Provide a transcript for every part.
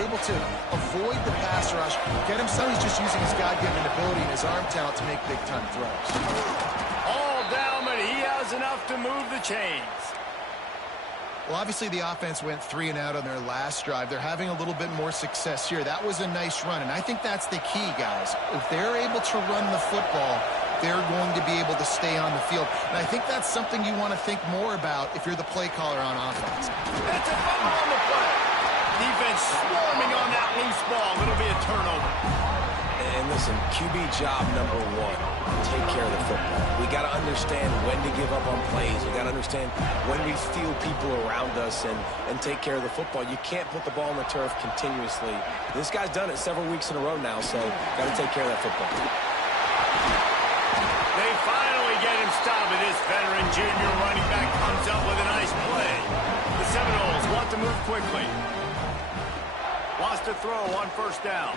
able to avoid the pass rush, get himself. He's just using his God-given ability and his arm talent to make big-time throws. All down, but he has enough to move the chains. Well, obviously the offense went 3 and out on their last drive. They're having a little bit more success here. That was a nice run, and I think that's the key, guys. If they're able to run the football, they're going to be able to stay on the field. And I think that's something you want to think more about if you're the play caller on offense. It's a fumble on the play. Defense swarming on that loose ball. It'll be a turnover. And listen, QB job number 1, take care of the football. We got to understand when to give up on plays. We got to understand when we feel people around us and take care of the football. You can't put the ball on the turf continuously. This guy's done it several weeks in a row now, so got to take care of that football. They finally get him stopped, and this veteran junior running back comes up with a nice play. The Seminoles want to move quickly. Wants to throw on first down.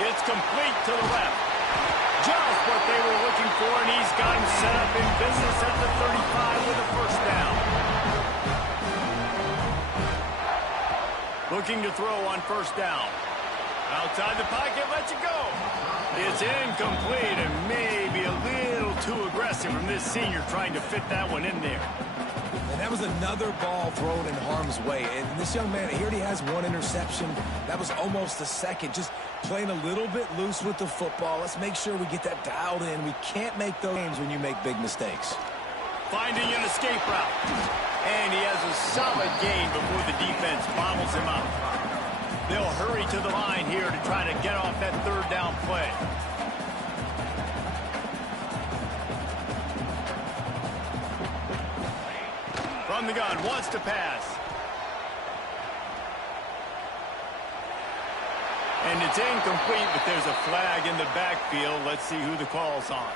It's complete to the left. Just what they were looking for, and he's got him set up in business at the 35 with a first down. Looking to throw on first down. Outside the pocket, lets it go. It's incomplete and maybe a little too aggressive from this senior trying to fit that one in there. And that was another ball thrown in harm's way. And this young man, he already has 1 interception. That was almost a second. Just playing a little bit loose with the football. Let's make sure we get that dialed in. We can't make those games when you make big mistakes. Finding an escape route. And he has a solid gain before the defense bottles him up. They'll hurry to the line here to try to get off that third down play. From the gun, wants to pass. And it's incomplete, but there's a flag in the backfield. Let's see who the call's on.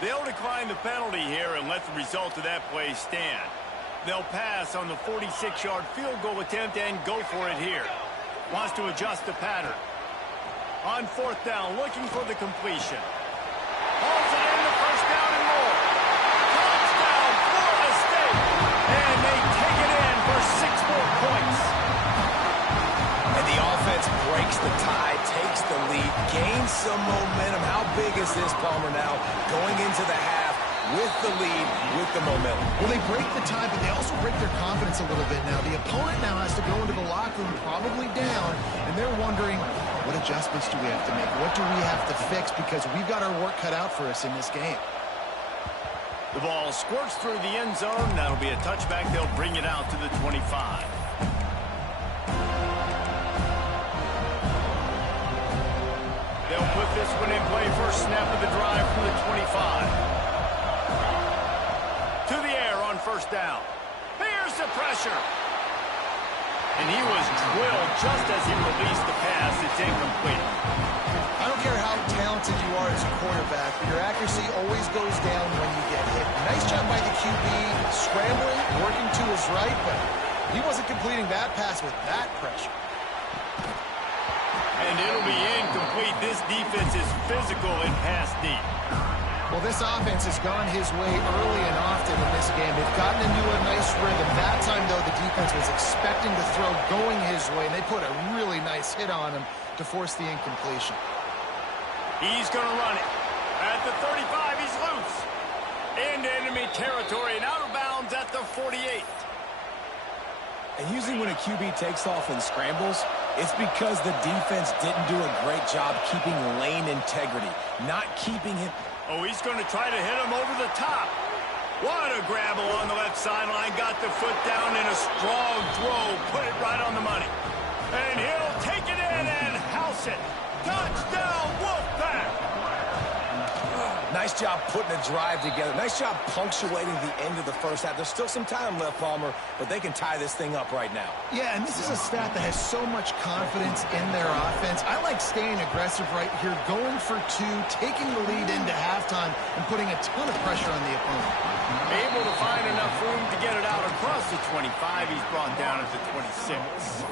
They'll decline the penalty here and let the result of that play stand. They'll pass on the 46-yard field goal attempt and go for it here. Wants to adjust the pattern. On fourth down, looking for the completion. Hauls it in, the first down and more. Touchdown, Florida State. And they take it in for 6 more points. And the offense breaks the tie, takes the lead, gains some momentum. How big is this, Palmer, now going into the half with the lead, with the momentum? Well, they break the tie, but they also break their confidence a little bit now. The opponent now has to go into the locker room probably down, and they're wondering, what adjustments do we have to make? What do we have to fix? Because we've got our work cut out for us in this game. The ball squirts through the end zone. That'll be a touchback. They'll bring it out to the 25. They'll put this one in play. First snap of the drive from the 25. To the air on first down. Here's the pressure. And he was drilled just as he released the pass. It's incomplete. I don't care how talented you are as a quarterback, but your accuracy always goes down when you get hit. Nice job by the QB, scrambling, working to his right, but he wasn't completing that pass with that pressure. And it'll be incomplete. This defense is physical and pass deep. Well, this offense has gone his way early and often in this game. They've gotten into a nice rhythm. That time, though, the defense was expecting to throw going his way, and they put a really nice hit on him to force the incompletion. He's going to run it. At the 35, he's loose. Into enemy territory and out of bounds at the 48. And usually when a QB takes off and scrambles, it's because the defense didn't do a great job keeping lane integrity, not keeping him. Oh, he's going to try to hit him over the top. What a grab along the left sideline. Got the foot down in a strong throw. Put it right on the money. And he'll take it in and house it. Touchdown, Wolfpack! Nice job putting a drive together. Nice job punctuating the end of the first half. There's still some time left, Palmer, but they can tie this thing up right now. Yeah, and this is a staff that has so much confidence in their offense. I like staying aggressive right here, going for 2, taking the lead into halftime, and putting a ton of pressure on the opponent. Able to find enough room to get it out across the 25. He's brought down at the 26.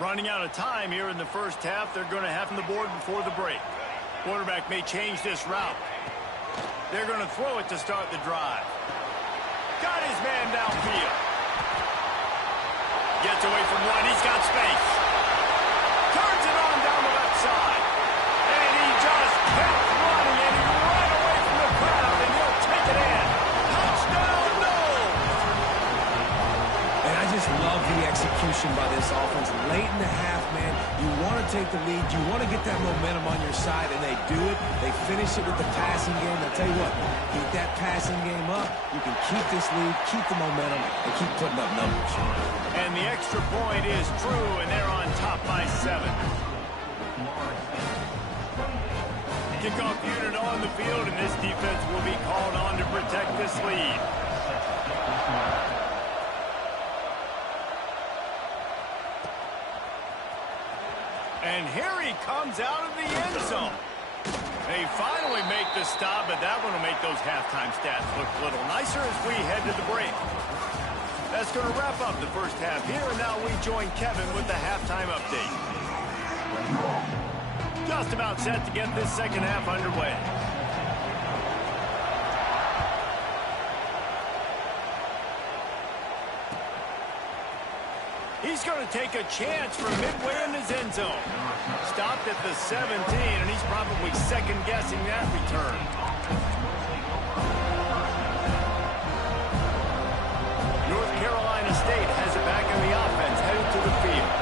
Running out of time here in the first half. They're going to have the board before the break. Quarterback may change this route. They're going to throw it to start the drive. Got his man downfield. Gets away from one. He's got space. Turns it on down the left side. And he just kept running, and he ran away from the crowd, and he'll take it in. Touchdown, Noles! And I just love the execution by this offense. Late in the half, man, you want to take the lead. You want to get that momentum on your side, and they do it. They finish it with the passing game. I'll tell you what, keep that passing game up. You can keep this lead, keep the momentum, and keep putting up numbers. And the extra point is true, and they're on top by 7. Kickoff unit on the field, and this defense will be called on to protect this lead. And here he comes out of the end zone. They finally make the stop, but that one will make those halftime stats look a little nicer as we head to the break. That's going to wrap up the first half here, and now we join Kevin with the halftime update. Just about set to get this second half underway. He's going to take a chance from midway in his end zone. Stopped at the 17, and he's probably second-guessing that return. North Carolina State has it back in the offense, headed to the field.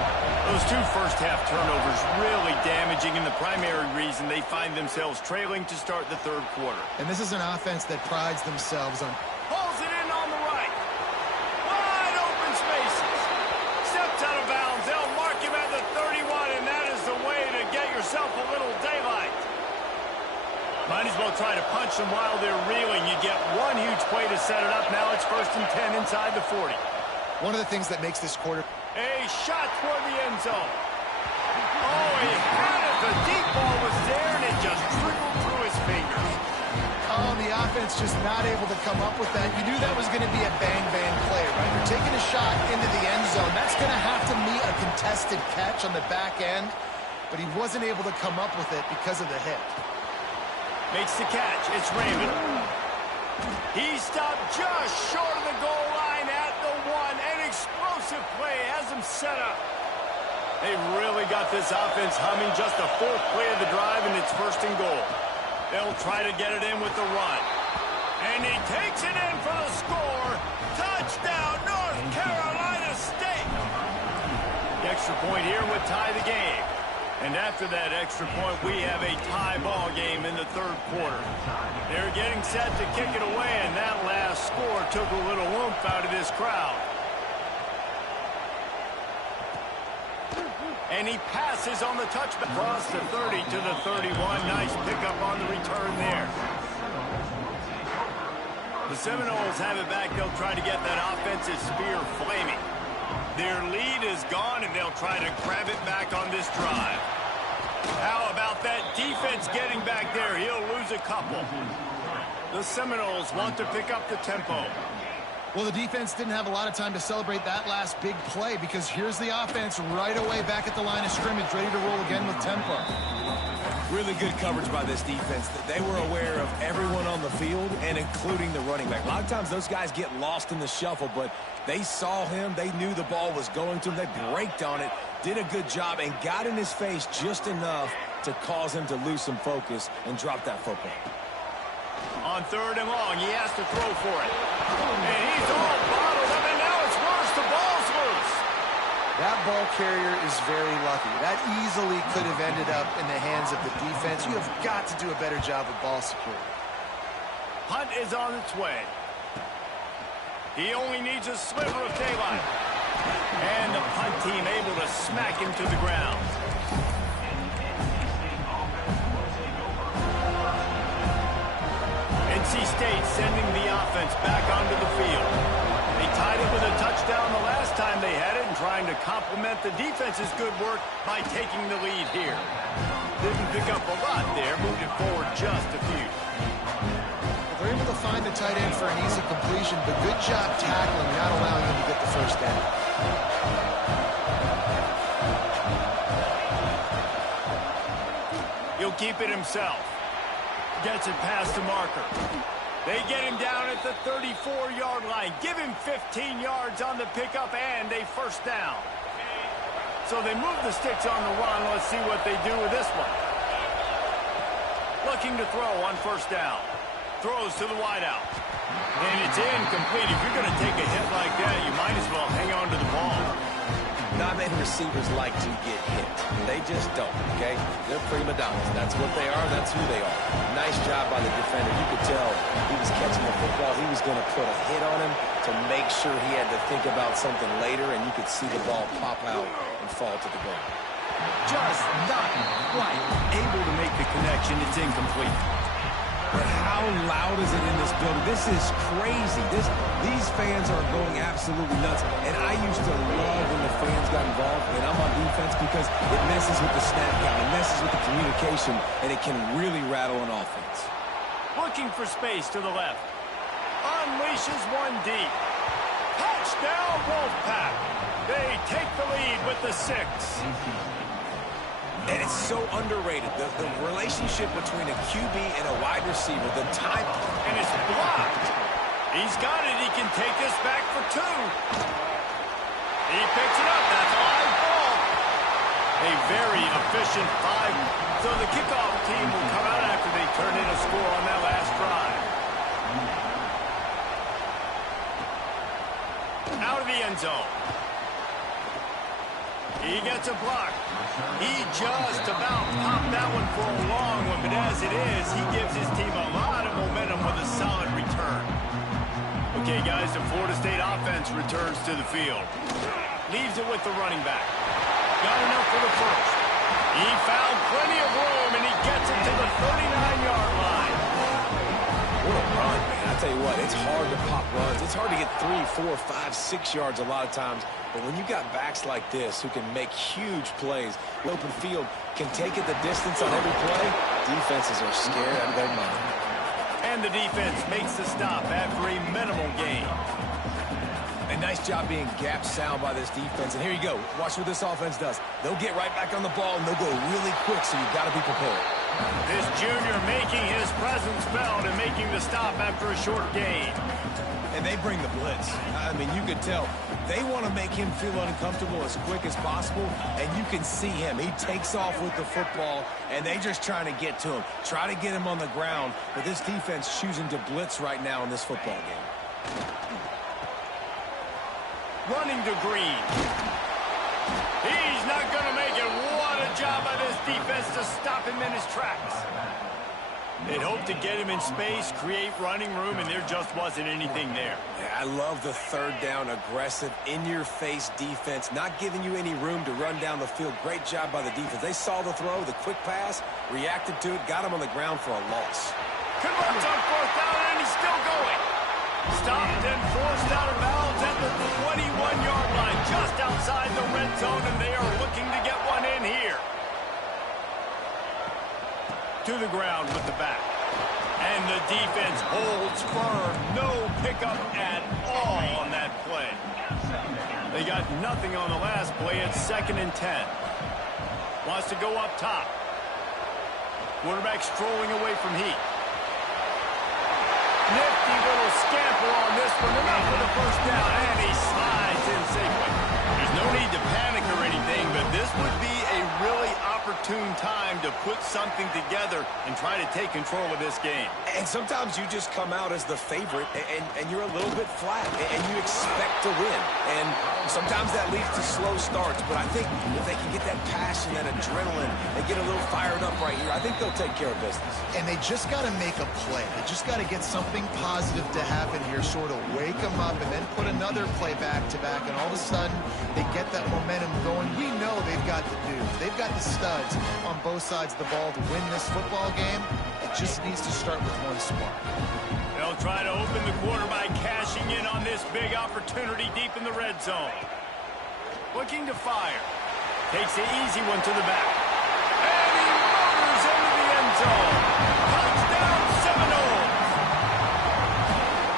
Those 2 first-half turnovers really damaging, and the primary reason they find themselves trailing to start the third quarter. And this is an offense that prides themselves on... Pulls it in on the right. Wide open spaces. Steps out of bounds. They'll mark him at the 31, and that is the way to get yourself a little daylight. Might as well try to punch them while they're reeling. You get one huge play to set it up. Now it's 1st and 10 inside the 40. One of the things that makes this quarter... A shot toward the end zone. Oh, he had it. The deep ball was there, and it just trickled through his fingers. Oh, the offense just not able to come up with that. You knew that was going to be a bang-bang play, right? You're taking a shot into the end zone. That's going to have to meet a contested catch on the back end, but he wasn't able to come up with it because of the hit. Makes the catch. It's Raymond. He stopped just short of the goal line at the 1. An explosive play has him set up. They've really got this offense humming. Just the 4th play of the drive, and it's 1st and goal. They'll try to get it in with the run. And he takes it in for the score. Touchdown, North Carolina State. The extra point here would tie the game. And after that extra point, we have a tie ball game in the third quarter. They're getting set to kick it away, and that last score took a little oomph out of this crowd. And he passes on the touchback. Across the 30 to the 31. Nice pickup on the return there. The Seminoles have it back. They'll try to get that offensive spear flaming. Their lead is gone, and they'll try to grab it back on this drive. How about that defense getting back there? He'll lose a couple. The Seminoles want to pick up the tempo. Well, the defense didn't have a lot of time to celebrate that last big play because here's the offense right away back at the line of scrimmage, ready to roll again with tempo. Really good coverage by this defense. They were aware of everyone on the field, and including the running back. A lot of times those guys get lost in the shuffle, but they saw him. They knew the ball was going to him. They braked on it, did a good job, and got in his face just enough to cause him to lose some focus and drop that football. On 3rd and long, he has to throw for it. And he's all bottled up, and now it's worse. The ball's loose. That ball carrier is very lucky. That easily could have ended up in the hands of the defense. You have got to do a better job of ball security. Punt is on its way. He only needs a sliver of daylight. And the punt team able to smack him to the ground. NC State sending the offense back onto the field. They tied it with a touchdown the last time they had it and trying to complement the defense's good work by taking the lead here. Didn't pick up a lot there, moved it forward just a few. They're able to find the tight end for an easy completion, but good job tackling, not allowing him to get the first down. He'll keep it himself. Gets it past the marker. They get him down at the 34-yard line. Give him 15 yards on the pickup and a first down. So they move the sticks on the run. Let's see what they do with this one. Looking to throw on first down. Throws to the wideout. And it's incomplete. If you're going to take a hit like that, you might as well hang on to the ball. Not many receivers like to get hit. They just don't, okay? They're prima donnas. That's what they are. That's who they are. Nice job by the defender. You could tell he was catching the football. He was going to put a hit on him to make sure he had to think about something later, and you could see the ball pop out and fall to the ground. Just not quite able to make the connection. It's incomplete. But how loud is it in this building? This is crazy. These fans are going absolutely nuts. And I used to love when the fans got involved, and I'm on defense because it messes with the snap count. It messes with the communication, and it can really rattle an offense. Looking for space to the left. Unleashes one deep. Touchdown, Wolfpack. They take the lead with the 6. And it's so underrated, the relationship between a QB and a wide receiver, the time. And it's blocked. He's got it. He can take this back for 2. He picks it up. That's a live ball. A very efficient 5. So the kickoff team will come out after they turn in a score on that last drive. Out of the end zone. He gets a block. He just about popped that one for a long one, but as it is, he gives his team a lot of momentum with a solid return. Okay, guys, the Florida State offense returns to the field. Leaves it with the running back. Got enough for the first. He found plenty of room, and he gets it to the 39-yard line. What a run, man. I tell you what, it's hard to pop runs. It's hard to get 3, 4, 5, 6 yards a lot of times. But when you got backs like this who can make huge plays, open field, can take it the distance on every play, defenses are scared out of their mind. And the defense makes the stop after a minimal gain. A nice job being gap sound by this defense. And here you go. Watch what this offense does. They'll get right back on the ball, and they'll go really quick, so you got to be prepared. This junior making his presence felt and making the stop after a short gain. And they bring the blitz. I mean, you could tell. They want to make him feel uncomfortable as quick as possible, and you can see him. He takes off with the football, and they just trying to get to him, try to get him on the ground. But this defense choosing to blitz right now in this football game. Running to Green. He's not going to make it. What a job by this defense to stop him in his tracks. They'd hope to get him in space, create running room, and there just wasn't anything there. Yeah, I love the third down, aggressive, in-your-face defense, not giving you any room to run down the field. Great job by the defense. They saw the throw, the quick pass, reacted to it, got him on the ground for a loss. Converts on fourth down, and he's still going. Stopped and forced out of bounds at the 21-yard line, just outside the red zone, and they are looking to get one in here. To the ground with the back. And the defense holds firm. No pickup at all on that play. They got nothing on the last play. It's 2nd and 10. Wants to go up top. Quarterback strolling away from heat. Nifty little scamper on this one. Enough for the first down. And he slides in safely. There's no need to panic or anything, but this would be a really opportune time to put something together and try to take control of this game. And sometimes you just come out as the favorite, and you're a little bit flat, and you expect to win. And sometimes that leads to slow starts, but I think if they can get that passion, that adrenaline, and get a little fired up right here, I think they'll take care of business. And they just got to make a play. They just got to get something positive to happen here, sort of wake them up, and then put another play back-to-back, and all of a sudden they get that momentum going. We know they've got the dudes. They've got the studs on both sides of the ball to win this football game. It just needs to start with one spark. They'll try to open the quarter by cashing in on this big opportunity deep in the red zone. Looking to fire. Takes the easy one to the back. And he motors into the end zone. Touchdown, Seminoles.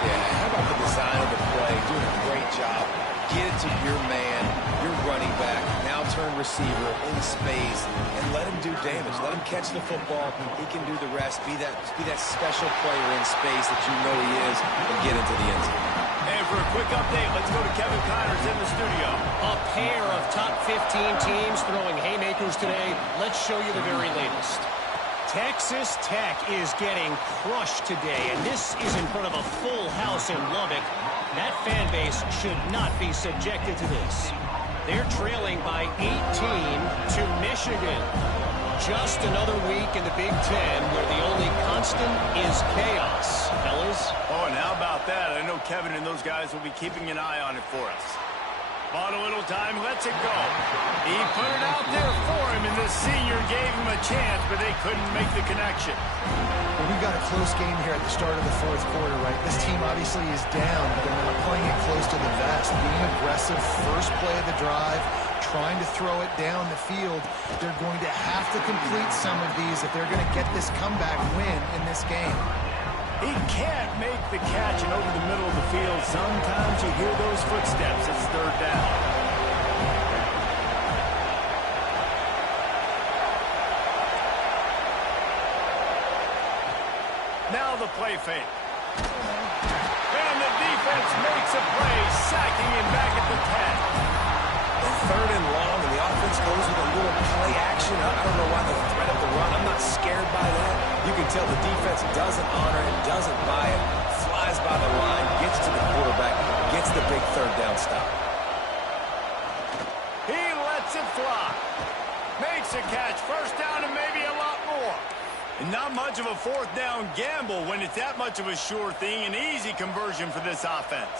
Yeah, how about the design of the play? Doing a great job. Get it to your man. your running back, now turn receiver in space, and let him do damage. Let him catch the football. He can do the rest. Be that special player in space that you know he is, and get into the end zone. And for a quick update, let's go to Kevin Connors in the studio. A pair of top 15 teams throwing haymakers today. Let's show you the very latest. Texas Tech is getting crushed today, and this is in front of a full house in Lubbock. That fan base should not be subjected to this. They're trailing by 18 to Michigan. Just another week in the Big Ten where the only constant is chaos. Fellas? Oh, and how about that? I know Kevin and those guys will be keeping an eye on it for us. Bought a little time, lets it go. He put it out there for him, and the senior gave him a chance, but they couldn't make the connection. Well, we got a close game here at the start of the fourth quarter, right? This team obviously is down, but they're not playing it close to the vest. Being aggressive, first play of the drive, trying to throw it down the field. They're going to have to complete some of these if they're going to get this comeback win in this game. He can't make the catch, and over the middle of the field, sometimes you hear those footsteps. It's third down. Now the play fake. And the defense makes a play, sacking him back at the 10. Third and long, and the offense goes with a little play action. I don't know why the threat of the run. I'm not scared by that. You can tell the defense doesn't honor it, doesn't buy it, flies by the line, gets to the quarterback, gets the big third down stop. He lets it fly. Makes a catch, first down and maybe a lot more. And not much of a fourth down gamble when it's that much of a sure thing, an easy conversion for this offense.